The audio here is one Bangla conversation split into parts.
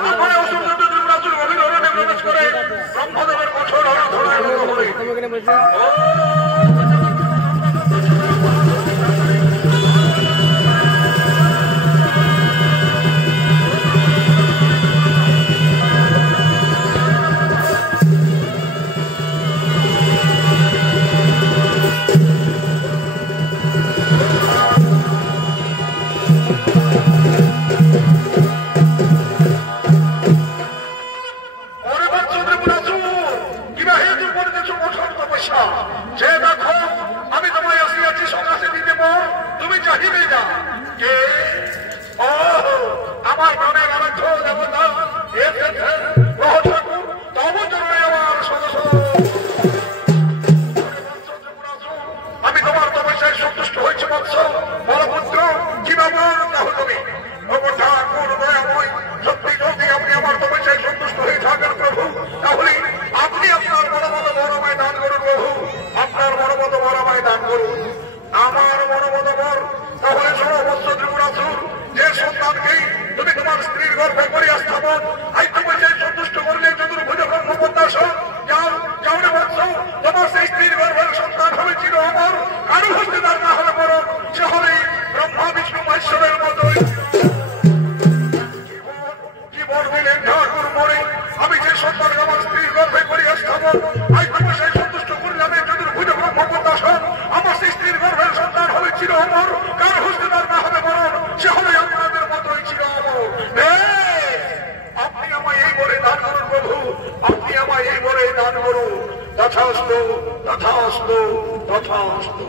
এতক্ষণে অসুন্দর ত্রিপুরাসুর গভীর অরণ্যে প্রবেশ করে ব্রহ্মদেবের কঠোর আরাধনায় মগ্ন হয়ে তথাস্তু তথাস্তু তথাস্তু।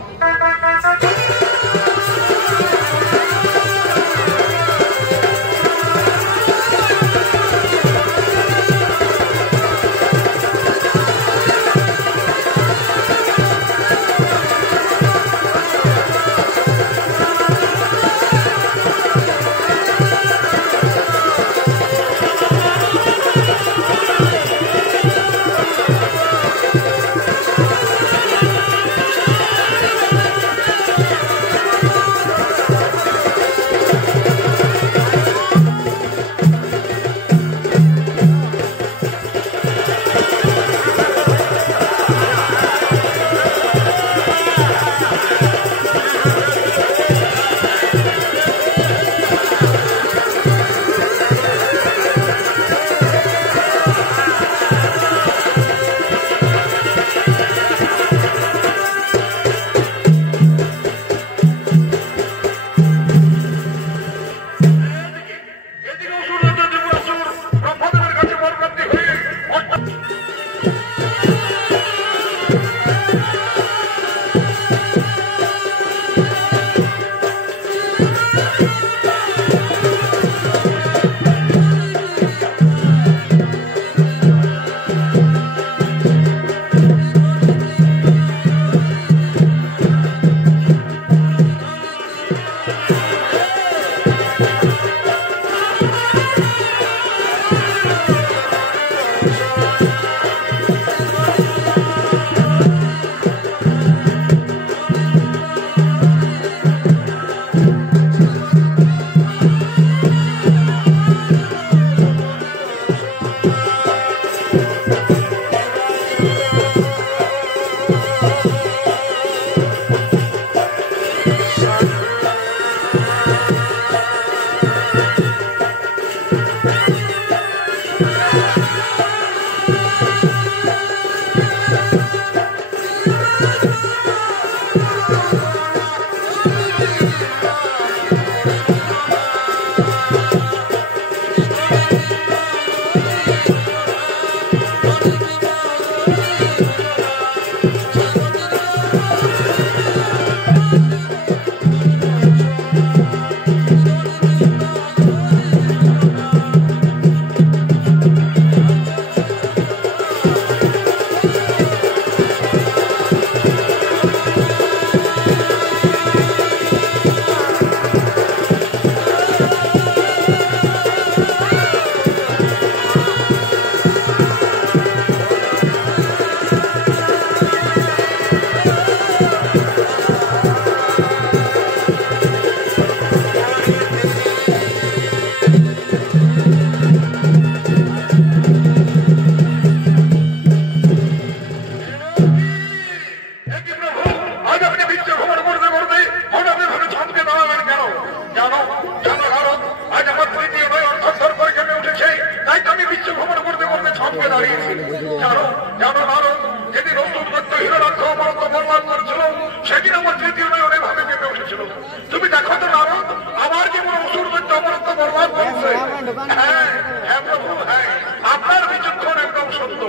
হ্যাঁ প্রভু, হ্যাঁ আপনার বিচক্ষণ একদম সত্য।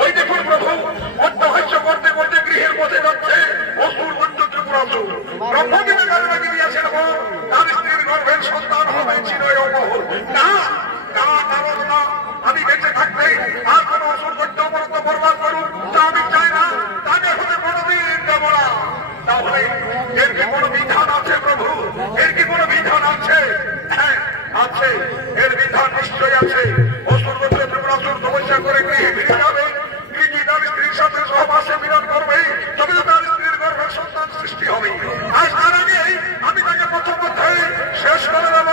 ওই দেখুন প্রভু, অট্টহাস্য করতে করতে গৃহের পথে যাচ্ছে অসুর বন্ধু ত্রিপুরাসুর। ব্রহ্মদেবের কাছে লাগিয়ে দিয়েছেন তার স্ত্রীর গর্ভের সন্তান হবে চিরই অমর। না না নারদ না, আমি বেঁচে থাকতে আর কোন অসুর করতে অপরত বরবাদ করুন তা আমি চাই না, তাদের হতে কোনদিন দেব না। তাহলে এর কি কোনো বিধান আছে প্রভু? এর কি কোনো বিধান আছে? হ্যাঁ আছে, এর বিধান নিশ্চয়ই আছে। অসুর করতে ত্রিপুরাসুর তপস্যা করে গৃহে ফিরে যাবে, গৃহী তার স্ত্রীর সাথে সহবাসে মিলন করবে, তবে তো তার স্ত্রীর গর্ভের সন্তান সৃষ্টি হবে। আজ তার আগে আমি তাকে প্রথম মধ্যে শেষ করে দেব।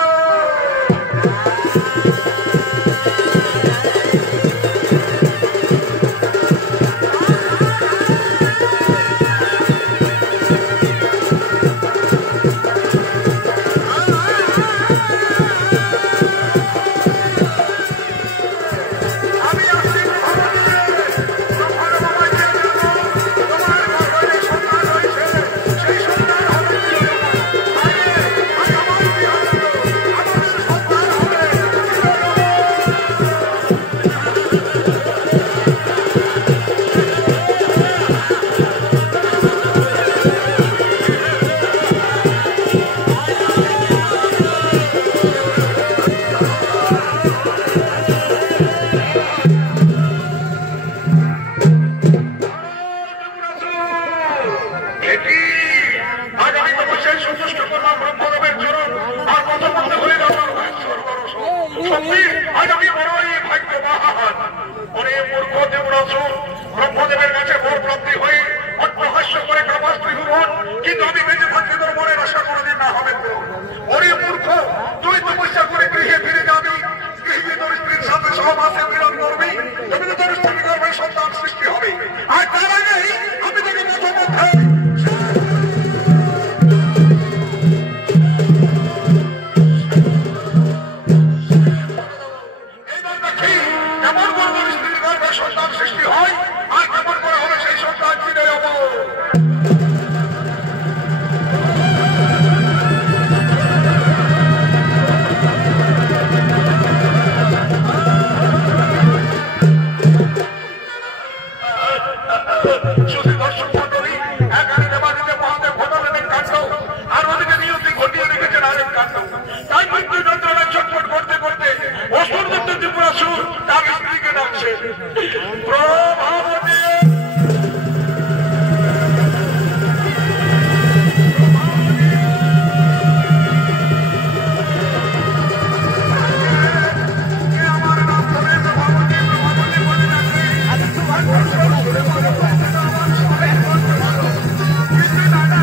ব্রহ্মদেবের কাছে বর প্রাপ্তি হয়ে অট্টহাস্য করে কামাস্ত্রী হুমন, কিন্তু আমি বেঁচে থাকতে তোর মনের আশা কোনোদিন না হবে। ওরে মূর্খ, তুই তপস্যা করে গৃহে ফিরে যাবি, গৃহে তোর স্ত্রীর সাথে সহবাসে মিলন করবি, তবে তো তোর স্ত্রীর গর্ভে সন্তান সৃষ্টি হবে। আর তার আগেই আমি তোকে প্রথম মধ্যে সন্তান সৃষ্টি হয়, আর কেমন করে হবে সেই সন্তান চিনে যাব। শুধু দর্শক মন্ডলী, এক আগে দেবাদিতে মহাদেব ঘটালেন কাণ্ড, আর ওদিকে নিয়তি ঘটিয়ে রেখেছেন আরেক কাণ্ড। তাই মৃত্যু যন্ত্রণা ছটফট করতে করতে অসুর দত্ত ত্রিপুরাসুর তার স্ত্রীকে ডাকছে, প্রভাবতী। আমার নাম ধরে প্রভাবতী প্রভাবতী বলে ডাকে, কিন্তু দাদা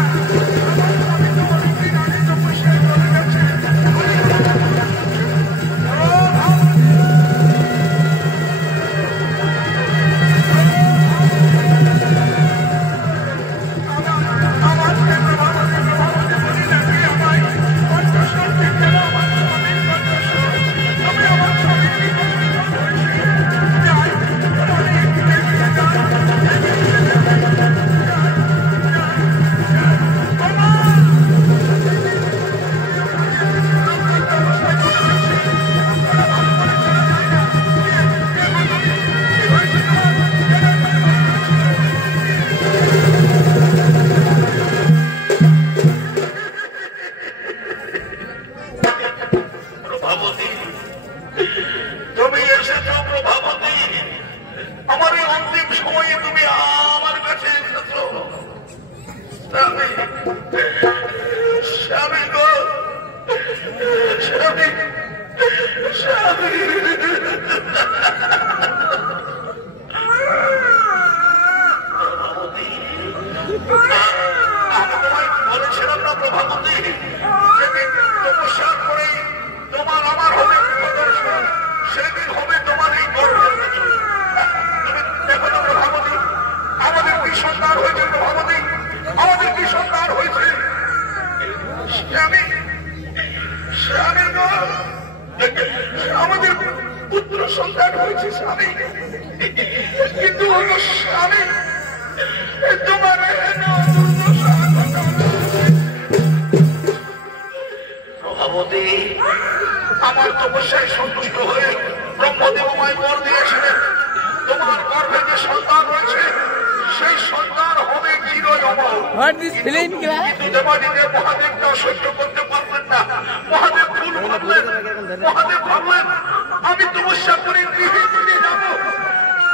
তুমি এসেছো প্রভাবতী, আমার এই অন্তিম সময়ে তুমি আমার কাছে এসেছো। স্বামী, স্বামী গো, স্বামী, স্বামী। আমি তোমায় বলেছিলাম না প্রভাবতী, যেদিন তপস্যা করে তোমার আমার হবে প্রদর্শন, সেদিন হবে তোমার এই গর্বের বছর। তুমি দেখো তো প্রভাবতী, আমাদের কি সন্তান হয়েছে প্রভাবতী, আমাদের কি সন্তান হয়েছে। স্বামী, স্বামী গো, আমাদের পুত্র সন্তান হয়েছে স্বামী, কিন্তু স্বামী তোমার প্রভাবতী আমার তপস্যায় সন্তুষ্ট হয়ে ব্রহ্মদেব আমায় বর দিয়েছিলেন, তোমার গর্ভে যে সন্তান রয়েছে সেই সন্তান হবে চিরই অমর। কিন্তু দেবাদিদেব মহাদেবটা সহ্য করতে পারবেন না। মহাদেব ভুল ভাবলেন, মহাদেব ভাবলেন আমি তপস্যা করে গৃহে ফিরে যাবো,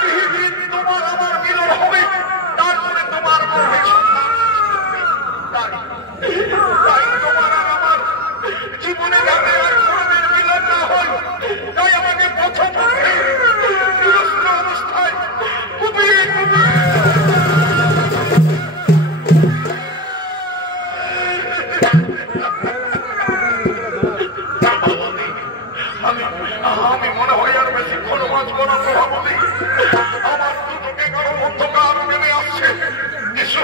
গৃহহীন তোমার আমার মিলন হবে, তারপরে তোমার গর্ভে সন্তান। তাই তোমার আর আমার জীবনে যাতে আর কোনদিন মিলন না হয়, তাই আমাকে প্রথম অবস্থায় কুপিয়ে কুপিয়ে আমি মনে হয় আর বেশিক্ষণ বাঁচব না প্রভাবতী। আমার দুটোকে কারো অন্ধকার নেমে আসছে। এসো,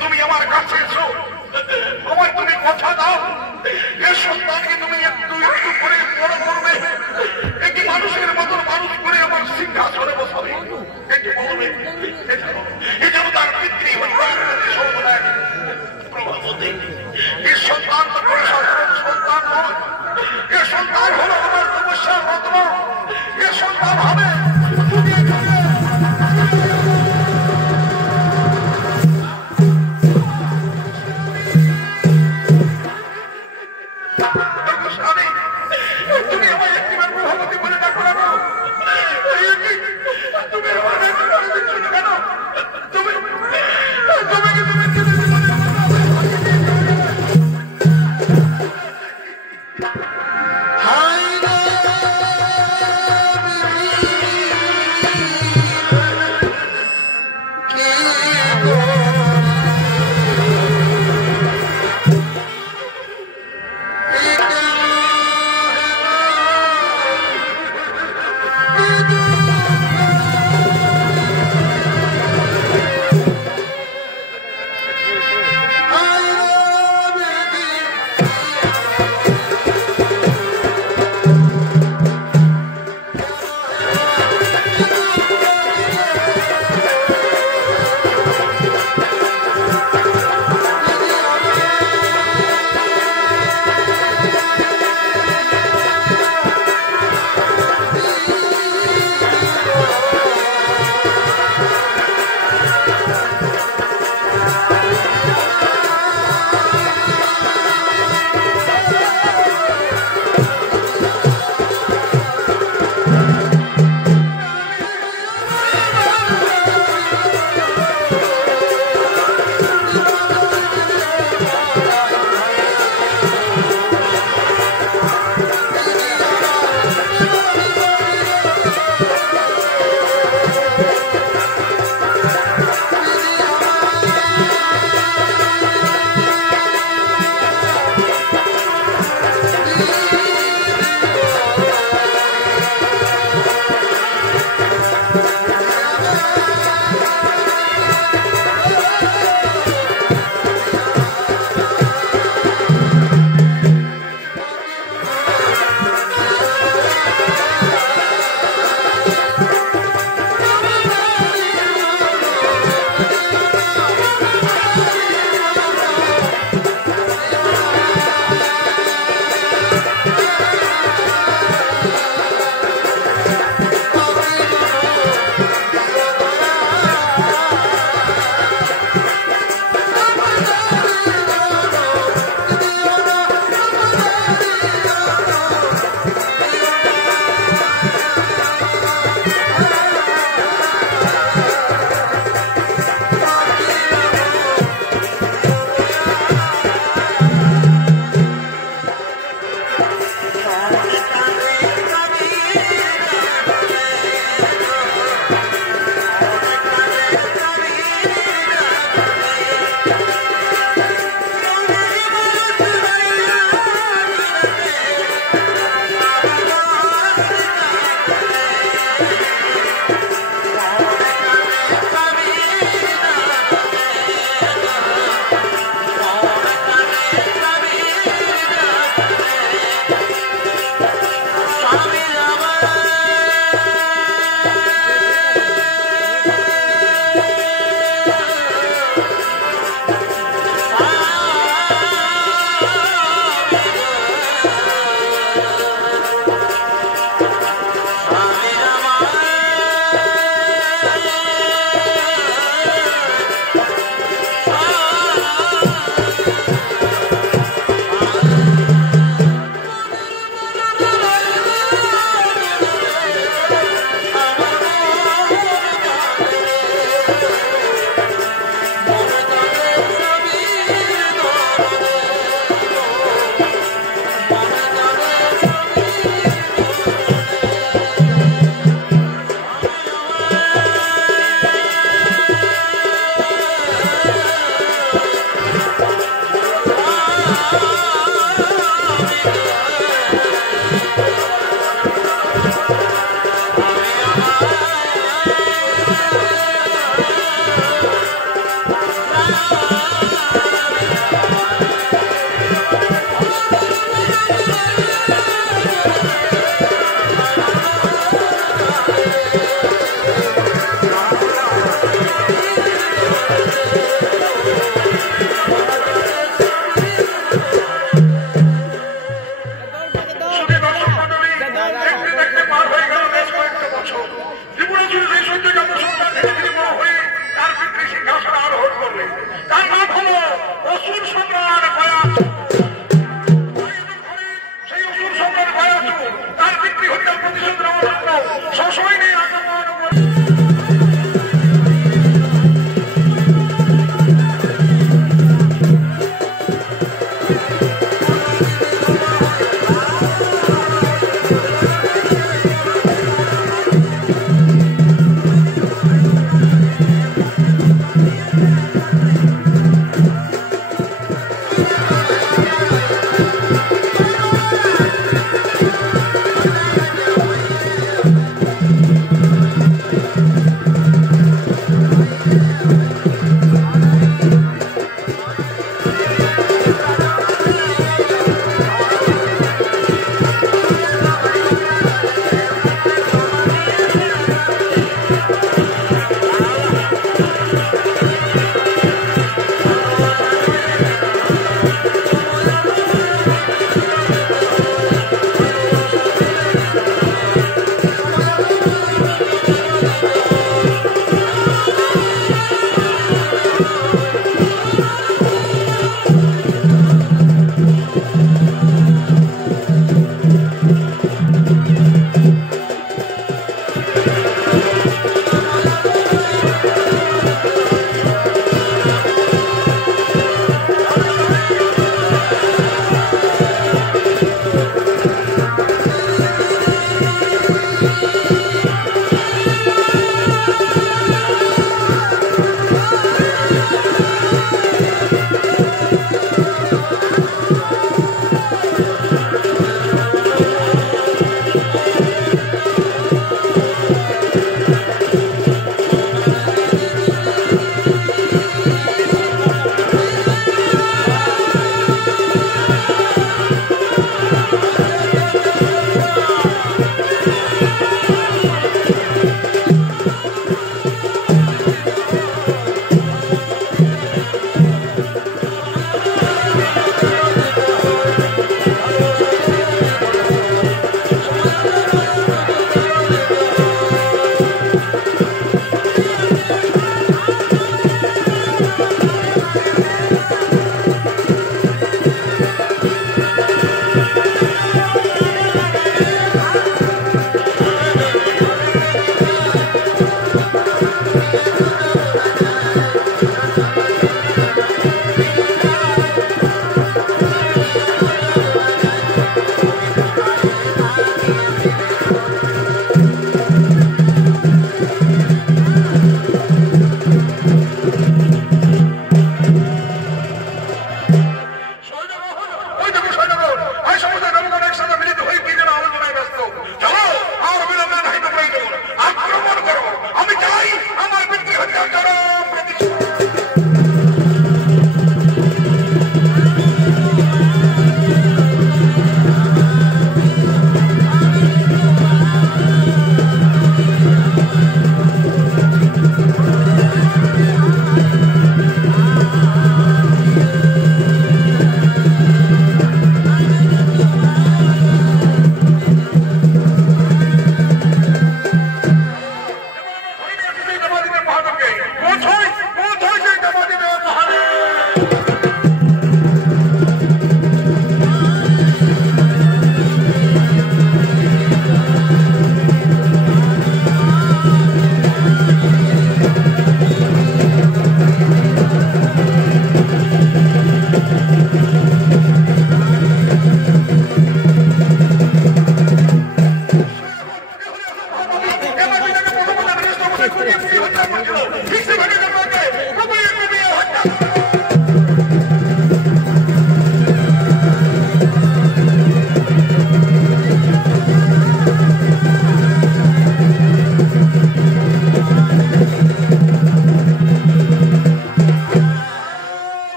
তুমি আমার কাছে এসো, আমায় তুমি কথা দাও এ সন্তানকে তুমি একটু একটু করে বড় করবে, একটি মানুষের মতন মানুষ করে আমার সিংহাসনে বসাবে, এটি বলবে এ যেন তার পিতৃ হইবার সর্বদাই। প্রভাবতী, এ সন্তান তো কোনো সাধারণ সন্তান নয়, এ সন্তান হলো আমার তপস্যার রত্ন, এ সন্তান হবে তুমি আমার একটিবার প্রভাবতী বলে ডাকো না, তুমি আমার একটিবার দিচ্ছ না কেন? তুমি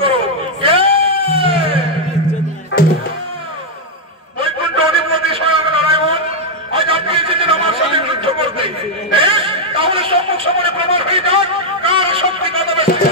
করো। বৈকুণ্ঠ অধিপতি স্বয়ং নারায়ণ আজ আপনি এসেছেন আমার সাথে যুদ্ধ করতে। বেশ, তাহলে সম্মুখ সামনে প্রমাণ হয়ে যাক কার শক্তি কত বেশি।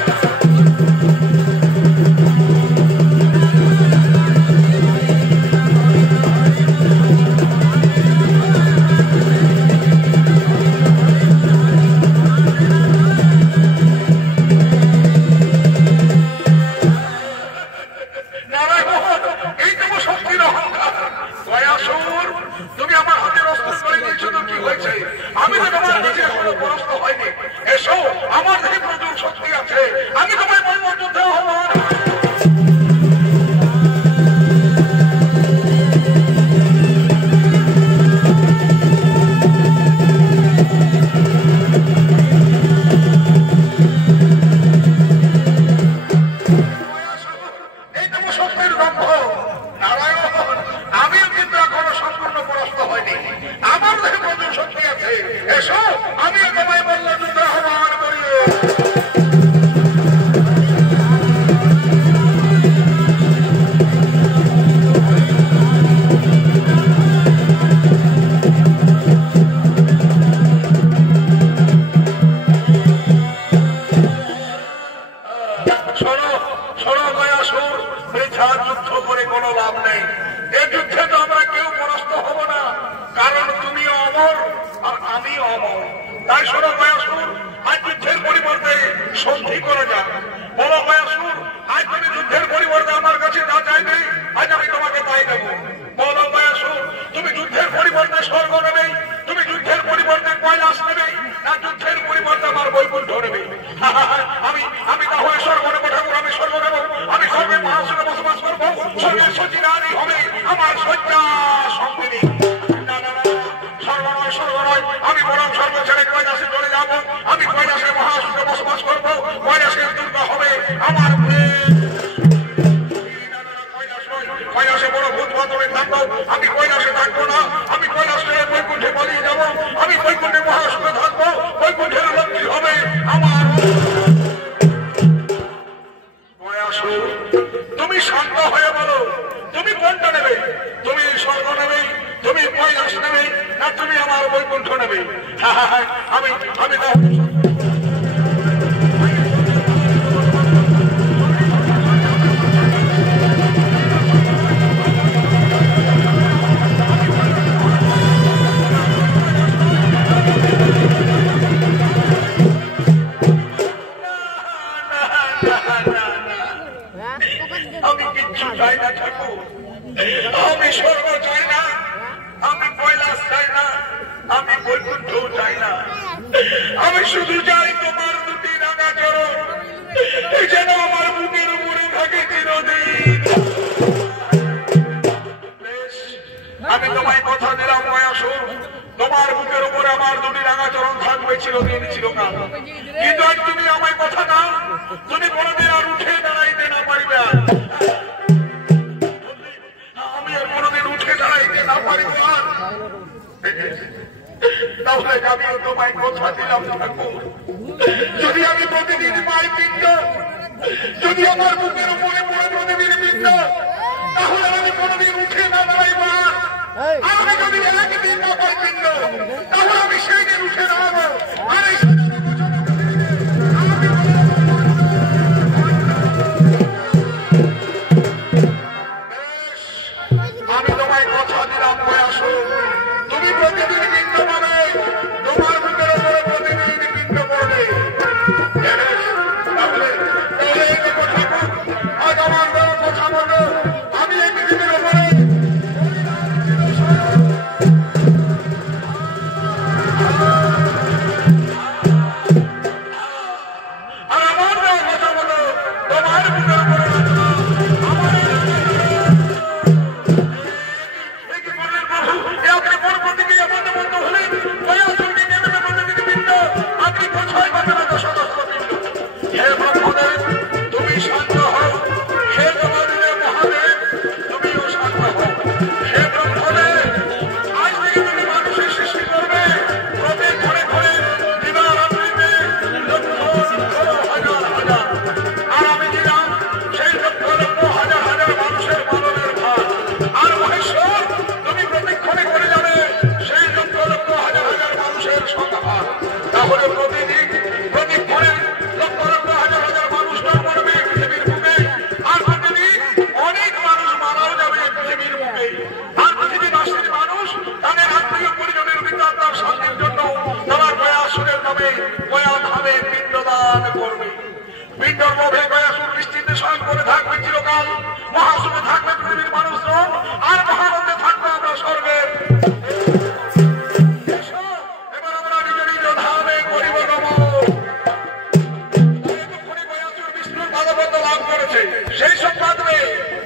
হচ্ছে। সেই সংবাদে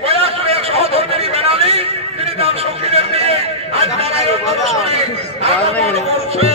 কৈলাসপুরে এক সহধর্মিনী বেনালি তিনি তার সখীদের নিয়ে আজ নারায়ণ দর্শনে আগমন করছে।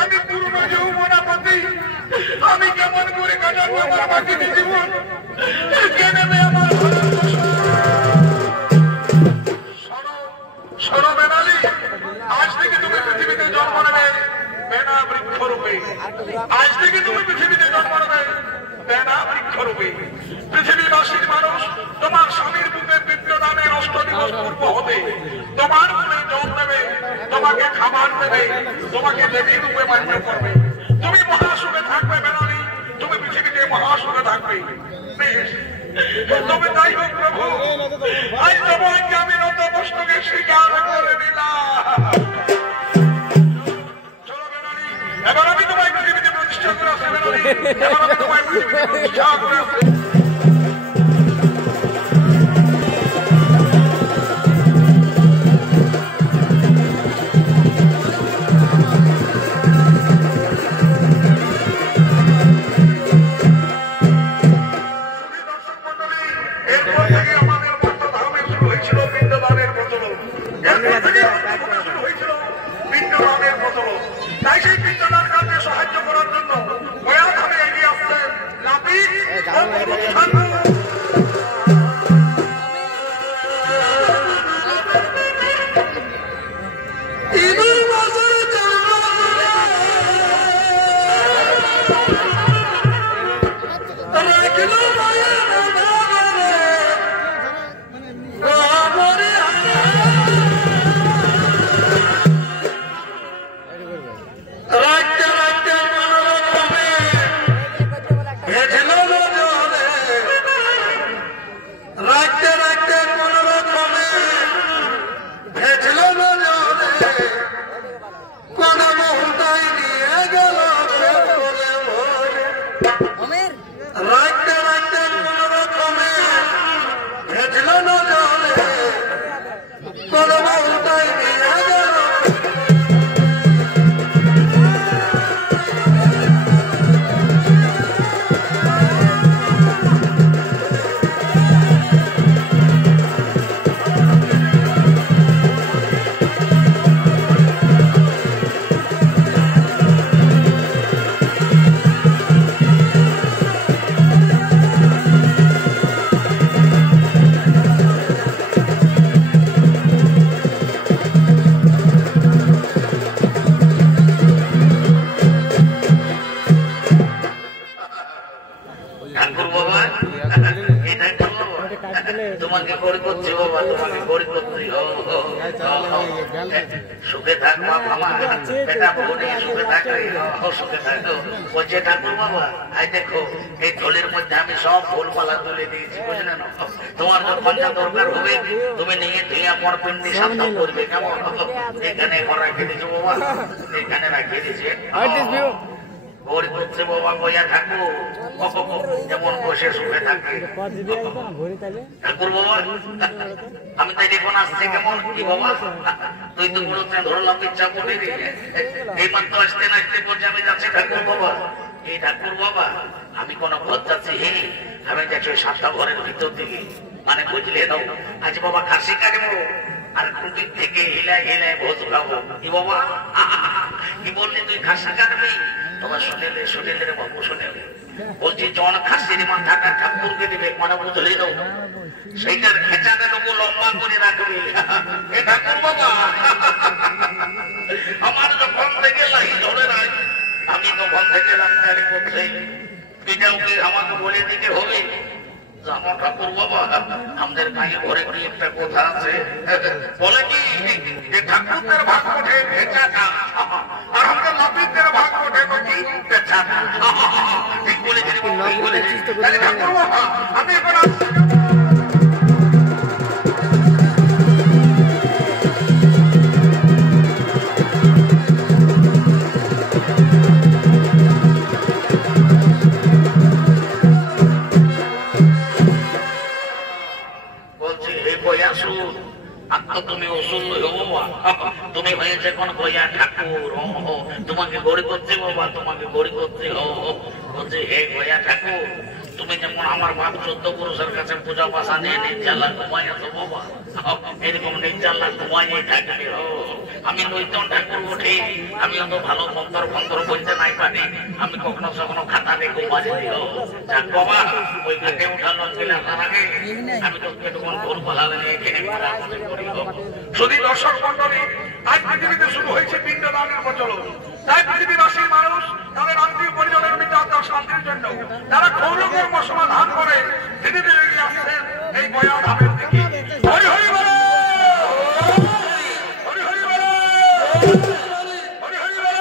আমি পুরনো যৌবনাপতি, আমি কেমন করে কাটাবো আমার বাকিটি জীবন? কে নেবে আমার শোনো বেনালি, আজ থেকে তুমি পৃথিবীতে জন্ম নেবে বেনা বৃক্ষরূপে। আজ থেকে তুমি পৃথিবীতে জন্ম নেবে বেনা বৃক্ষরূপে। পৃথিবীবাসীর মানুষ তোমার স্বামীর বুকে পিতৃদানের 8 দিবস পূর্ব হতে তোমার মনে জল দেবে, তোমাকে খাবার দেবে, তোমাকে দেবী রূপে মান্য করবে। তুমি মহাসুখে থাকবে বেনালি, তুমি পৃথিবীতে মহাসুখে থাকবে। তবে তাই হোক প্রভু, আজ তোমাকে আমি নতমস্তকে স্বীকার করে দিলাম। চলো বেনালি, এবার আমি তোমায় পৃথিবীতে প্রতিষ্ঠা করে আসি। বেনালি, এবার আমি তোমায় পৃথিবীতে প্রতিষ্ঠা করে আসি। আমাদের মধ্য ধামে শুরু শুরু হয়েছিল পিণ্ডদানের প্রচলন। তাই সেই পিণ্ডদান কাজে সাহায্য করার জন্য গয়া ধামে এগিয়ে আসছেন নাপিত ও গুরু ঠাকুর। তোমাকে গড়ি করছি বাবা, তোমাকে গড়ি করছি। সুখে থাকবো আমার বেটা ভুনি, সুখে থাকলে সুখে থাকো। বলছে ঠাকুর বাবা আই দেখো এই থলির মধ্যে আমি সব ফুলমালা তুলে দিয়েছি, বুঝলে না? তোমার যখন যা দরকার হবে তুমি নিয়ে ধুইয়া পর পিন্ডি সাবধান করবে, কেমন? এখানে রাখিয়ে দিয়েছো বাবা, এখানে রাখিয়ে দিয়েছে। গড়ি করছে বাবা গয়া ঠাকুর, যেমন বসে সুখে থাকে। ঠাকুর বাবা আমি তাই দেখুন আসছে কেমন কি বাবা, তুই তো বলছে ধরলাম ইচ্ছা করে এই মাত্র আসতে না আসতে বলছে আমি যাচ্ছি ঠাকুর বাবা। এই ঠাকুর বাবা আমি কোন পথ যাচ্ছি, আমি যাচ্ছি 7টা ঘরের ভিতর দিকে, মানে বুঝলে দাও আজ বাবা খাসি কাটবো আর কুটির থেকে হিলায় হিলায় ভোজ খাবো। কি বাবা কি বললি তুই খাসি কাটবি? তোমার শুনেলে শুনেলে রে বাবু শুনেলে, বলছি জন খাসির মাথাটা ঠাকুরকে দেবে, মানে বুঝলি তো সেইটার খেঁচাটা লোক লম্বা করে রাখবে। ঠাকুর বাবা আমার যখন থেকে লাহি ধরে নাই, আমি তখন থেকে রাস্তায় করছি এটাও কি আমাকে বলে দিতে হবে? জানো ঠাকুর বাবা আমাদের গায়ে ঘরে কি একটা কথা আছে, বলে কি যে ঠাকুরদের ভাগ ওঠে ভেচাটা আর আমাদের নাপিতদের ভাগ ওঠে কি বেচাটা। ঠিক বলেছি ঠিক বলেছি। ঠাকুর বাবা আমি এখন তুমি ওষুধ তুমি হয়েছে কোন গয়া ঠাকুর, তোমাকে গড়ি করছে বাবা, তোমাকে গড়ি করছে। বলছে হে গয়া ঠাকুর তুমি যেমন আমার বাপ 14 পুরুষের কাছে পূজা পাশা নিয়ে নির্জালা ঘুমাইয়াছো বাবা, এরকম নির্জালা ঘুমাইয়ে থাকবে। আমি নৈতন ঠাকুর উঠি, আমি অত ভালো মন্ত্র ফন্ত্র বলতে নাই পারি, আমি কখনো কখনো খাতা দেখো মাঝে দিও যাক বাবা ওই ঘাটে উঠালো তার আগে আমি তোকে তখন ভোর পালালে এখানে করি। যদি দর্শক মন্ডলী আজ পৃথিবীতে শুরু হয়েছে পিণ্ডদানের প্রচলন, তাই পৃথিবীবাসীর মানুষ তাদের আত্মীয় পরিজনের মৃত্যুর শান্তির জন্য তারা ক্ষৌরকর্ম সমাধান করে ধীরে ধীরে এগিয়ে আসছেন এই গয়া ধামের দিকে। হরি হরি বল, হরি হরি বল, হরি হরি বল।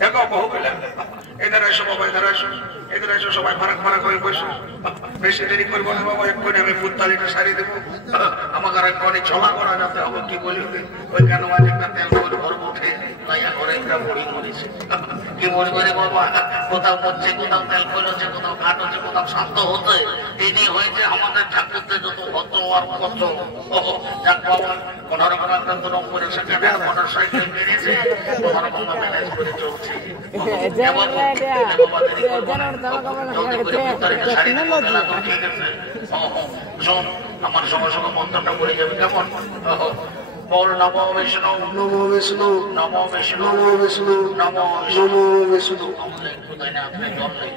দেখো বহু বেলা এদের এসো বাবা, এদের এসো সবাই ফারাক ফারাক হয়ে বসো। বেশি দেরি করবো না বাবা, এক্ষুনি আমি ফুটতালিটা সারিয়ে দেবো। আমাকে আর একটু ছলা করা যাতে হবে, কি বলি ওই কেন আজ একটা তেল করে ঘর উঠে লাইয়া ঘরে একটা বড়ি মরেছে। কি বলি বলে বাবা, কোথাও মরছে, কোথাও তেল করেছে, কোথাও ঘাট হচ্ছে, কোথাও শান্ত হচ্ছে। এই নিয়ে হয়েছে আমাদের ঠাকুরতে যত হত আর কত। যাক বাবা, কোন রকম একটা তো রং করে সেখানে মোটর সাইকেল বেরিয়েছে, কোন রকম ম্যানেজ করে চলছে। আমার সঙ্গে সঙ্গে মন্ত্রটা করে যাবে কেমন? বল নমো বিষ্ণু, নমো বিষ্ণু, নমো বিষ্ণু, নমো বিষ্ণু, নমো বিষ্ণু। কোথায় না আপনি জল নেই।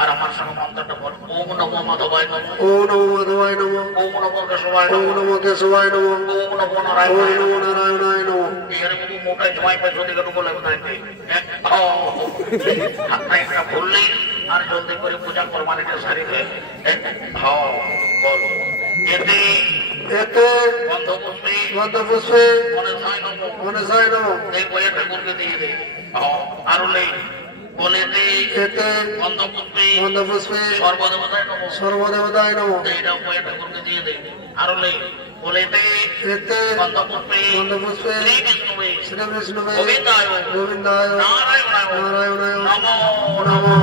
আর আমার সঙ্গে মন্ত্রটা বল, ওম নমো মাধবায় নমো, ওম নমো মাধবায় নমো, ওম নমো কেশবায় নমো, ওম নমো কেশবায় নমো, ওম নমো নারায়ণায় নমো। এর মধ্যে মোটাই জমাই পাই যদি কেটু বলে কোথায় নেই। হাতটা একটা ভুললেই আর জলদি করে পূজা করবার একটা সারি দেয়। বল এতে এতে গন্ধপুষ্পে মনে যায় নমো, এই বইয়ে ঠাকুরকে দিয়ে দে। আরো নেই বলে এতে গন্ধপুষ্পে সর্বদেবতায় নমো, এইটাও বইয়ে ঠাকুরকে দিয়ে দে। আরো নেই বলে এতে গন্ধপুষ্পে শ্রী বিষ্ণুবে গোবিন্দায় নারায়ণায় নমো নমো।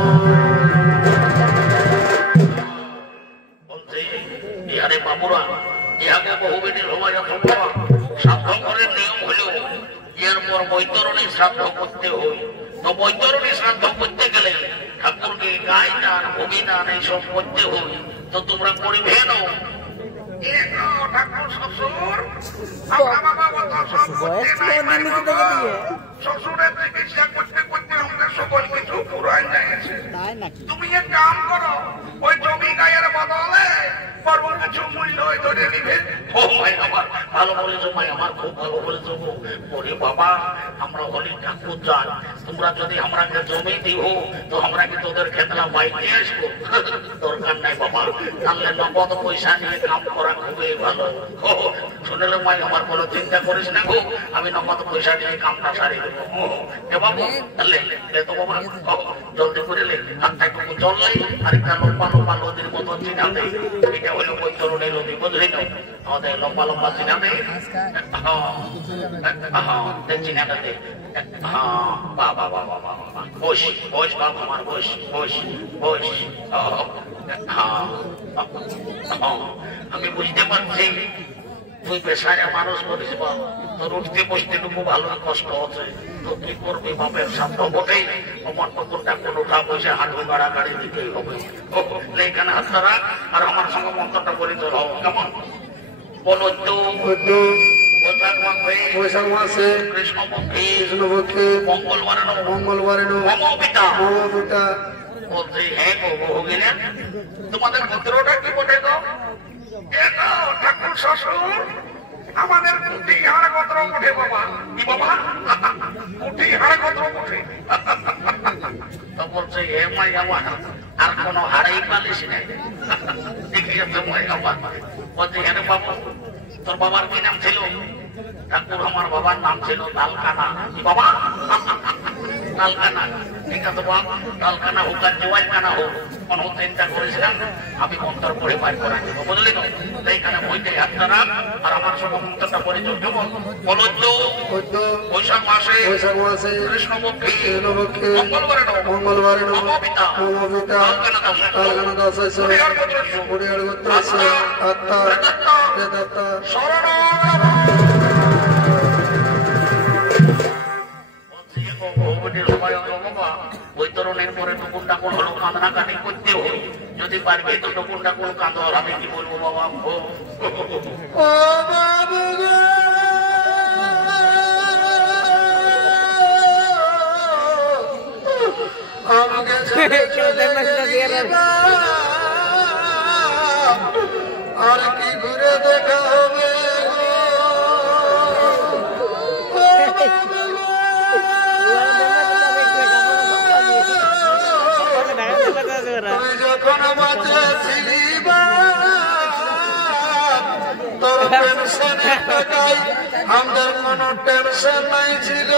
বলছে ইহারে বাবুরা, ইহাকে বহু বেটির হওয়া সম্ভব। শ্রাদ্ধ ঘরের নিয়ম হলেও এর পর বৈতরণী শ্রাদ্ধ করতে হয়। তো বৈতরণী শ্রাদ্ধ করতে গেলে ঠাকুরকে গায়ে দান, ভূমি দান এইসব করতে হয়। তো তোমরা করিবে না। ঠাকুর শ্বশুর শ্বশুরের চিকিৎসা করতে করতে আমাদের সকল কিছু পুরাই যাচ্ছে। তুমি এক কাম করো, ওই জমি গায়ের বদলে পর্ব কিছু মূল্য ধরে নিবে। ও ভাই আমার ভালো বলেছো, ভাই আমার খুব ভালো বলেছো। ওরে বাবা, আমরা হলি ঠাকুর যান, তোমরা যদি আমরাকে জমি দিও তো আমরা কি তোদের খেতলা বাইকে আসবো? দরকার নাই বাবা, তাহলে নগদ পয়সা নিয়ে কাম করা খুবই ভালো। শুনলে ভাই আমার কোনো চিন্তা করিস না গো, আমি নগদ পয়সা নিয়ে কামটা সারি দেবো। এ বাবু তাহলে তো বাবা জলদি করে লে, হাতটা একটু জল নেই আর একটা লম্বা লম্বা নদীর মতো চিনা দেয়। এটা হলো বৈতরণী নদী, বুঝলি না? আমাদের লম্বা লম্বা চিনা দেয়, চিনাটা দেয়। বাবা বাবা বাবা, বস বস বাবা আমার, বস বস বস। আমি বুঝতে পারছি তুই পেশায় মানুষ করিস বা তোর উঠতে বসতে টুকু ভালো কষ্ট হচ্ছে। তো তুই করবি বাপের সাধ্য বটেই, আমার টুকুরটা কোন উঠা পয়সা হাঁটবে গাড়াগাড়ি দিতেই হবে। এখানে হাতটা রাখ আর আমার সঙ্গে মন্ত্রটা করে তোর হবে কেমন? বলো তো বৈশাখ মাসে কৃষ্ণপক্ষে মঙ্গলবারে পিতা বলছে হ্যাঁ গো গেলেন। তোমাদের মন্ত্রটা কি বটে গো? ঠাকুর শ্বশুর আমাদের কুটি হাড় গোত্র উঠে বাবা। কি বাবা? কুটি হাড় গোত্র উঠে। তো বলছে হে মাই আমার আর কোন হাড়াই পালিস নাই। দেখিয়েছে মাই আমার। বলছে হ্যাঁ বাবা, তোর বাবার কি নাম ছিল? ঠাকুর আমার বাবার নাম ছিল তালকানা। কি বাবা? তালকানা। ঠিক আছে বাবা, তালকানা হোক আর জোয়াই কানা হোক, কোন চিন্তা করেছিলাম আমি মন্ত্র পড়ে পাই করা দেবো, বুঝলি তো? এইখানে বইতে হাতটা রাখ আর আমার সঙ্গে মন্ত্রটা পড়ে চলবে। বলো তো বৈশাখ মাসে কৃষ্ণপক্ষে মঙ্গলবারে পিতা তালকানা দাস আত্মা শরণ বৈতরণের পরে টুকুনটা কোন হলো কাঁদনা কাটি করতে হয়। যদি পারবে তো টুকুনটা কোন কাঁদ, আমি কি বলবো বাবা? আর কি ঘুরে দেখা হবে? যখন বাঁচে ছিলি তোর পেনশনের টাকায় আমাদের কোনো টেনশন নাই ছিল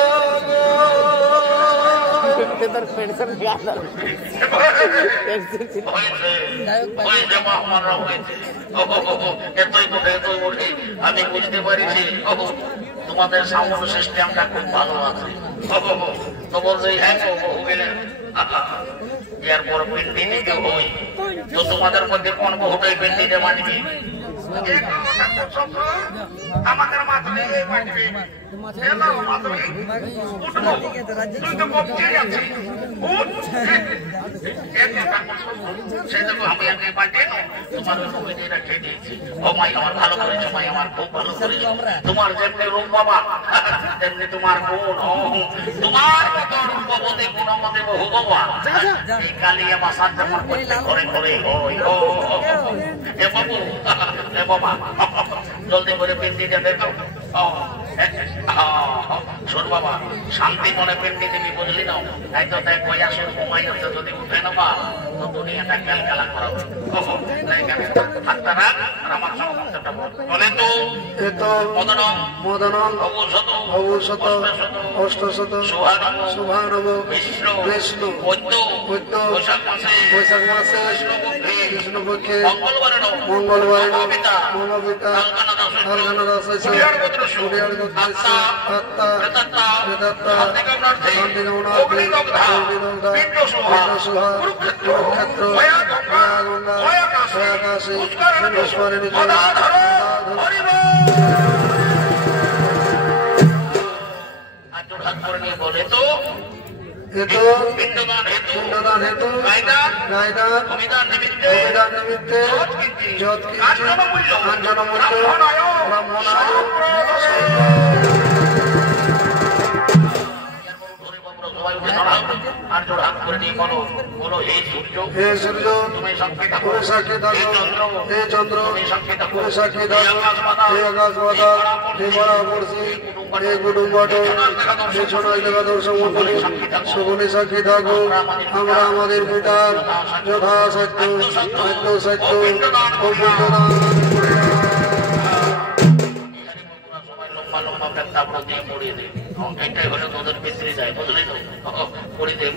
আমি বুঝতে পারিছি তোমাদের সাউন্ড সিস্টেমটা খুব ভালো আছে তো বলছে হ্যাঁ বহু গেলে এরপর পিন্ডি নিতে হই তো তোমাদের মধ্যে কোন বহুটাই পিন্ডিতে মানবি আমাদের মাধ্যমে তোমার যেমনি রূপ বাবা তেমনি তোমার গুণ তোমার মতো রূপবতী গুণমতী বহু বাবা এই কালিয়া বাসার যেমন ঘরে ঘরে হয় এ বাবু এ বাবা জলদি করে পিন্ডিটা দেখো শোন বাবা শান্তি মনে পিন্ডি দিবি বুঝলি না তাই তো তাই কয়া শোন ঘুমাই হচ্ছে যদি উঠে নেবা তো দুনিয়াটা খেলা করাবো হাতটা রাখ আর আমার সঙ্গে বলে তো মদন অবশত অষ্টশত শুভানব বিষ্ণু বৈশাখ মাসে কৃষ্ণপক্ষে মঙ্গলবার মহাপিতা বলে তো পিণ্ডদান হেতু গায়দান অভিদান নিমিত্তে যৎ কাঞ্চন মূল্য ব্রাহ্মণায় আর জোড় হাত করে নিয়ে বলো বলো হে সূর্য তুমি সাক্ষী থাকো হে চন্দ্র তুমি সাক্ষী থাকো হে আকাশ বাতা হে বড়া পড়ছি হে কুটুম্বট হে ছোট দর্শক মন্ডলী সকলে সাক্ষী থাকো আমরা আমাদের পিতার যথাসাধ্য সত্য ও পিণ্ডদান লম্বা পেটটা দিয়ে পড়িয়ে দে এটাই হলো তোদের পিতৃ যায় বুঝলি তো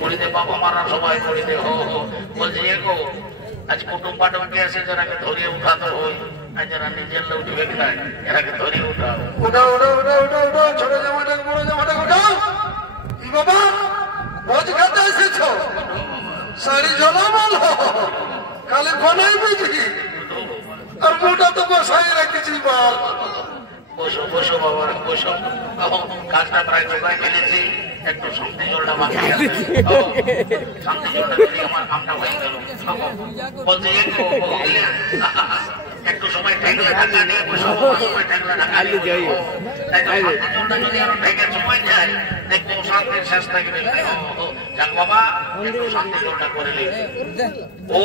পড়িতে বাবা মারা সবাই পড়িতে বলছি গো আজ কুটুম পাটম কে আছে যারাকে ধরিয়ে উঠাতে হয় আর যারা নিজের লোক উঠবে খায় এরাকে ধরিয়ে উঠাও ছোট জামাটাকে বড় জামাটাকে উঠাও কি বাবা ভোজ খেতে এসেছ শাড়ি জলা বলো খালি ফোনাই বুঝি আর মোটা তো বসাই রেখেছি বাল বসো বাবা বসো কাজটা প্রায় জোগাড় ফেলেছি একটু শান্তি জলটা বাকি শান্তি জলটা দিলে আমার কামটা হয়ে গেল বলছে একটু সময় ঠেকলে ঢাকা নিয়ে বসো সময় ঠেকলে ঢাকা নিয়ে জলটা যদি আরো ঢেকে সময় যায় দেখবো শান্তির শেষ থাকবে যাক বাবা একটু শান্তি জলটা করে নিই ও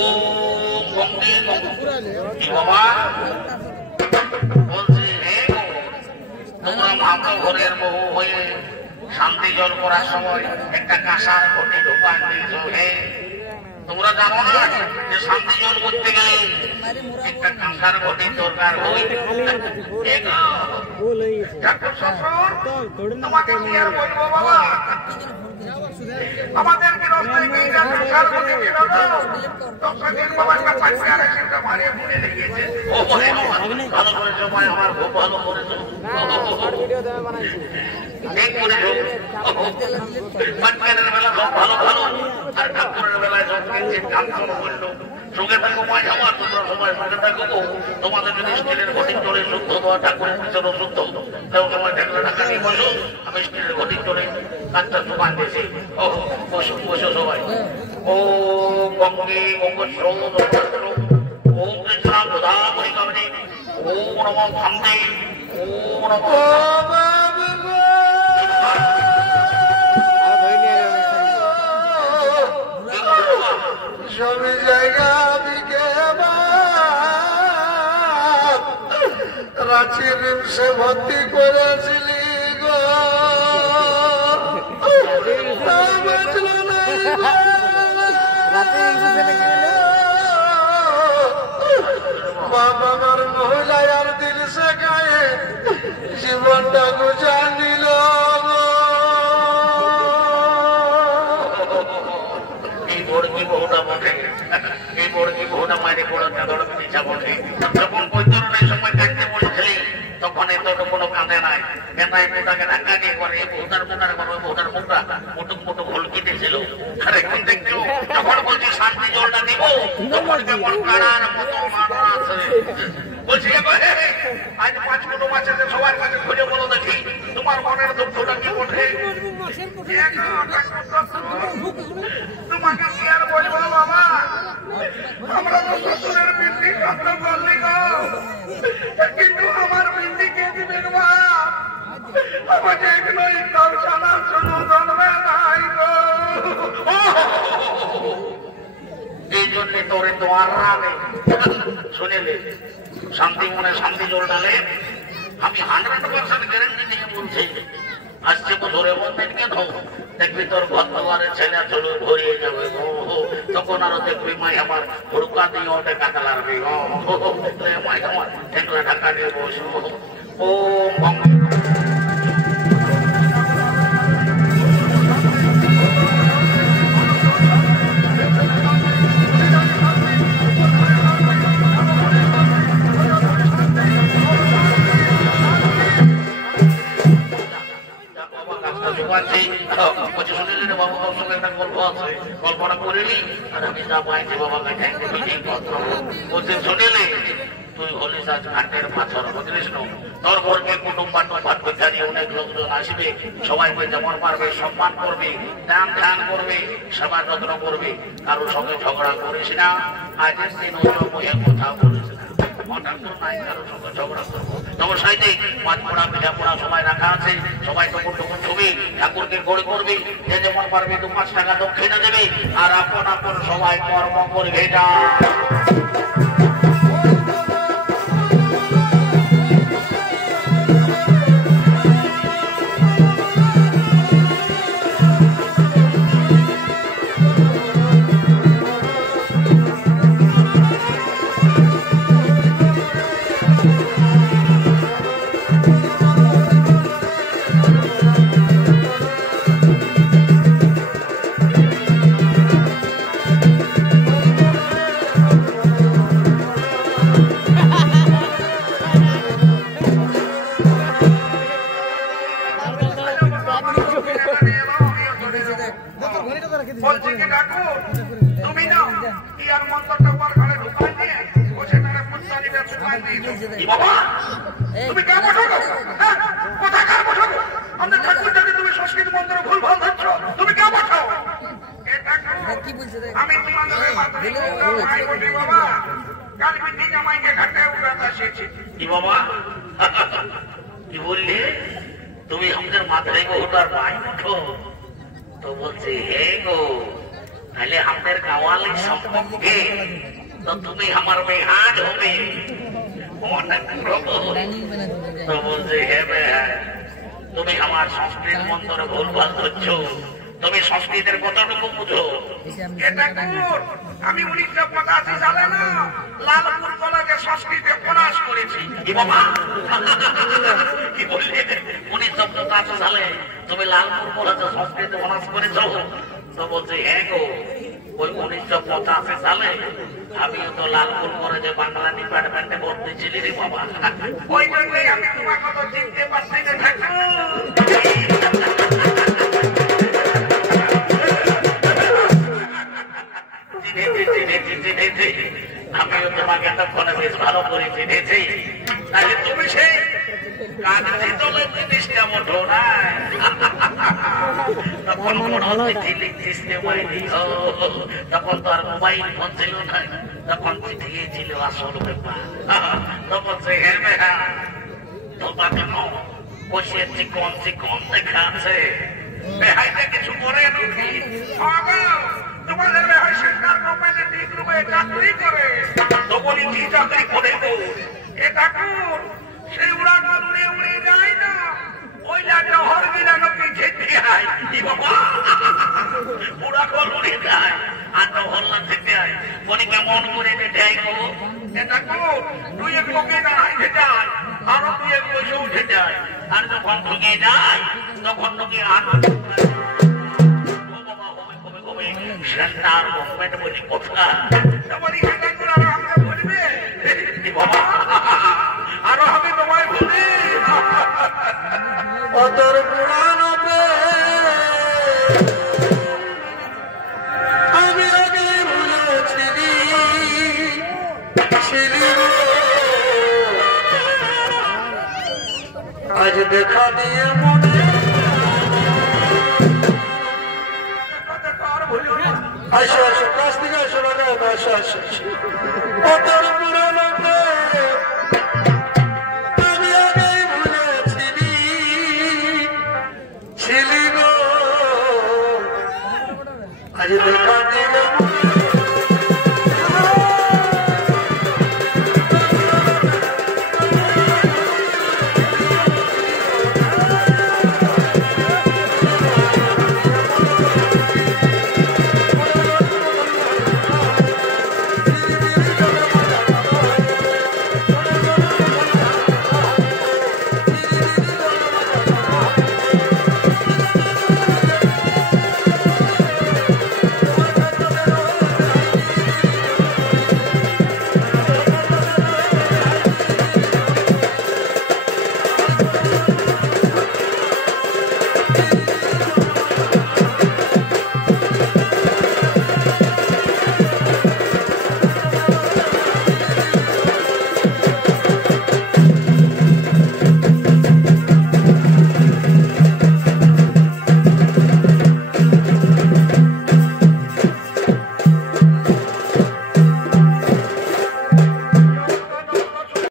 কি বাবা বলছি তোমরা মামলা ঘরের বহু হয়ে শান্তি জল করার সময় একটা কাঁসার ঘটি ঢোকান দিয়েছ হে তোমরা জানো না যে শান্তি জল করতে গেলে একটা কাঁসার ঘটির দরকার হয় তোমাকে কি আর বলবো বাবা আমাদের ভালো করে সময় আমার খুব ভালো করেছো বেলা সব ভালো ভালো আর ঠাকুরের বেলায় সব কাঞ্চন বললো সঙ্গে থাকো মাঝে আমার তোমরা সবাই সঙ্গে থাকো তোমাদের যদি স্টিলের ঘটি চলে শুদ্ধ দেওয়া ঠাকুরের পিছনে শুদ্ধ তেও সময় ঠেকলে ঢাকা নিয়ে বসো আমি স্টিলের ঘটি চলে কাজটা দোকান দিয়েছি ও বসো বসো সবাই ও গঙ্গে গঙ্গোত্র ও কৃষ্ণ গোদাবরী কামনি ও নম খান্তে ও নম সবই জায়গা বিকে রাঁচির রিমসে ভর্তি করেছিলি গো বাবা আমার মহিলা আর দিল সে গায়ে জীবনটা গুজার দিল। এই বড়কি বহুটা বটে, এই বড়কি বহুটা মায়ের বড় চাদর নিচা বটে। যখন বৈতরণের সময় কাঁদতে বলেছিলি তখন এত কোনো কাঁদে নাই, কেনাই মোটাকে ধাক্কা দিয়ে করে বহুটার মুখটা মুটুক মুটুক হলকি দিয়েছিল। আর এখন দেখছো যখন বলছি শান্তি জলটা দিব তখন কেমন কারার মতো মারা আছে। বলছি আজ 5 ফুটো মাছের সবার কাছে খুঁজে বলো দেখি তোমার মনের দুঃখটা কি ওঠে। তোমাকে কি আর বলবো বাবা, আমরা তো শ্বশুরের বৃদ্ধি কত করলি গো, কিন্তু আমার বৃদ্ধি কে দিবেন মা? আমাকে এগুলো ইন্টার জানার জন্য জন্মে নাই গো। এই জন্যে তোরে তোমার রাগে শুনেলে শান্তি মনে শান্তি জল ডালে আমি 100% গ্যারেন্টি নিয়ে বলছি আসছে ধরে বন্ধনকে ধো দেখবি তোর ভদ্রবারের ছেলে চলো ভরিয়ে যাবে তখন আরো দেখবি মাই আমার হুড়কা দিয়ে ওটে কাটা লাগবে মাই আমার ঠেকলা ঢাকা দিয়ে বসবো। ও কল্পনা করিলি আর আমি যা পাইছি বাবা কাছে শুনিলি তুই হলিস আজ ঘাটের পাথর বুঝলিস না। তোর ঘরকে কুটুম বাটুম ভাত ভিখারি অনেক লোকজন আসবে, সবাইকে যেমন পারবে সম্মান করবি, দান ধ্যান করবি, সেবা যত্ন করবি, কারোর সঙ্গে ঝগড়া করিস না। আজের দিন মুখে কথা বলিস না, হঠাৎ নাই কারোর সঙ্গে ঝগড়া করবো। তখন সাইতে পাঁচ পোড়া পিঠা পোড়া সময় রাখা আছে, সবাই তখন তখন ছবি ঠাকুরকে গড়ে করবি, যে যেমন পারবি 2-5 টাকা দক্ষিণা দেবে আর আপন আপন সবাই কর্ম করবে না। কি বললে তুমি আমাদের মাথায় বহুটার পাই উঠো তো বলছে হে গো তাহলে আমাদের গাওয়ালি সম্পর্কে তো তুমি আমার মেহাজ হবে তো বলছে হে তুমি আমার সংস্কৃত মন্ত্র ভুলভাল ধরছ, তুমি সংস্কৃতের কতটুকু বুঝো? আমি 1985 সালে না লালপুর কলেজে সংস্কৃতে অনার্স করেছি। কি বললে 1985 সালে তুমি লালপুর কলেজে সংস্কৃতে অনার্স করেছ? তো বলছে হ্যাঁ গো ওই 1985 সালে আমিও তো লালপুর কলেজে বাংলা ডিপার্টমেন্টে ভর্তি ছিলি রে বাবা। ওই জন্যই আমি তোমার কথা চিনতে পারছি না আমিও তোমাকে এতক্ষণে বেশ ভালো করে চিনেছি। তাহলে তুমি সেই কাজে দলের জিনিসটা মোটো না তখন মনে হচ্ছে লিখছিস তখন তো আর মোবাইল ফোন ছিল না, তখন চিঠি ছিল আসল ব্যাপার। তখন সে হ্যাঁ তোমাকে বসে চিকন চিকন দেখা আছে বেহাইটা কিছু করে নাকি? তোমাদের বেহাই সরকার কোম্পানি 3 রুমে চাকরি করে তো বলি কি চাকরি করে গো? এ ঠাকুর সেই উড়ান উড়ে উড়ে যায় না ওই জহর গিলানো পিছে দিয়ে আয় বাবা পুরা কল উড়ে যায় আর জহর না যেতে আয় বলি কেমন করে যেতে আয় গো? এ ঠাকুর তুই একটু না হাইতে যায় আরো তুই এক বসে উঠে যায় আর যখন ভেঙে যায় তখন তোকে আর সেন্টার গভর্নমেন্ট বলি কথা তোমারই হাঁটাগুলো আরো আমাকে বলবে বাবা আরো হবে তোমায় বলি অতর পুরানো আমি আগে ভুলেছিলি আজ দেখা দিয়ে মনে আসো আসো কাছ থেকে আসো না আসো আসো অতর পুরানো আমি আগে ভুলেছিলি ছিলি গো আজ দেখা দিলে